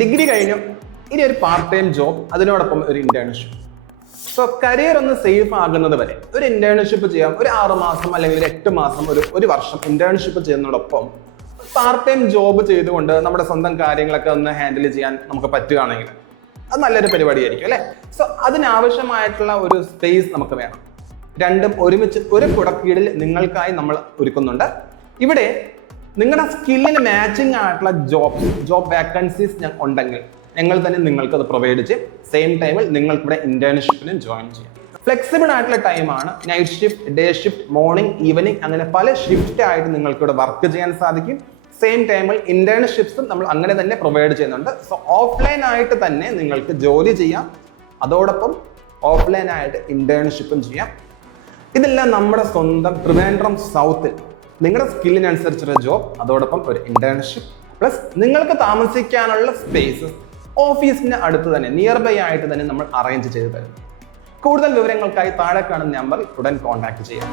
Degree കഴിഞ്ഞു, ഇനി ഒരു പാർട്ട് ടൈം ജോബ്, അതിനോടൊപ്പം ഒരു ഇന്റേൺഷിപ്പ്. സോ കരിയർ ഒന്ന് സേഫ് ആകുന്നത് വരെ ഒരു ഇന്റേൺഷിപ്പ് ചെയ്യാം. ഒരു 6 മാസം അല്ലെങ്കിൽ ഒരു 8 മാസം, ഒരു വർഷം ഇന്റേൺഷിപ്പ് ചെയ്യുന്നതോടൊപ്പം പാർട്ട് ടൈം ജോബ് ചെയ്തുകൊണ്ട് നമ്മുടെ സ്വന്തം കാര്യങ്ങളൊക്കെ ഒന്ന് ഹാൻഡിൽ ചെയ്യാൻ നമുക്ക് പറ്റുകയാണെങ്കിൽ അത് നല്ലൊരു പരിപാടിയായിരിക്കും അല്ലേ? സോ അതിനാവശ്യമായിട്ടുള്ള ഒരു സ്പേസ് നമുക്ക് വേണം. രണ്ടും ഒരുമിച്ച് ഒരു കുടക്കീഴിൽ നിങ്ങൾക്കായി നമ്മൾ ഒരുക്കുന്നുണ്ട്. ഇവിടെ നിങ്ങളുടെ സ്കില്ലിന് മാച്ചിങ് ആയിട്ടുള്ള ജോബ് വാക്കൻസീസ് ഉണ്ടെങ്കിൽ ഞങ്ങൾ തന്നെ നിങ്ങൾക്ക് അത് പ്രൊവൈഡ് ചെയ്യും. സെയിം ടൈമിൽ നിങ്ങൾക്ക് ഇവിടെ ഇന്റേൺഷിപ്പിനും ജോയിൻ ചെയ്യാം. ഫ്ലെക്സിബിൾ ആയിട്ടുള്ള ടൈമാണ്. Night shift, day shift, morning, evening, അങ്ങനെ പല ഷിഫ്റ്റ് ആയിട്ട് നിങ്ങൾക്ക് ഇവിടെ വർക്ക് ചെയ്യാൻ സാധിക്കും. സെയിം ടൈമിൽ ഇന്റേൺഷിപ്സും നമ്മൾ അങ്ങനെ തന്നെ പ്രൊവൈഡ് ചെയ്യുന്നുണ്ട്. സോ ഓഫ്ലൈൻ ആയിട്ട് തന്നെ നിങ്ങൾക്ക് ജോലി ചെയ്യാം, അതോടൊപ്പം ഓഫ്ലൈൻ ആയിട്ട് ഇന്റേൺഷിപ്പും ചെയ്യാം. ഇതെല്ലാം നമ്മുടെ സ്വന്തം ട്രിവാൻഡ്രം സൗത്തിൽ നിങ്ങളുടെ സ്കില്ലിനനുസരിച്ചുള്ള ജോബ്, അതോടൊപ്പം ഒരു ഇന്റേൺഷിപ്പ്, പ്ലസ് നിങ്ങൾക്ക് താമസിക്കാനുള്ള സ്പേസസ് ഓഫീസിന് അടുത്ത് തന്നെ നിയർ ബൈ ആയിട്ട് തന്നെ നമ്മൾ അറേഞ്ച് ചെയ്ത് തരും. കൂടുതൽ വിവരങ്ങൾക്കായി താഴെ കാണുന്ന നമ്പറിൽ ഉടൻ കോൺടാക്ട് ചെയ്യാം.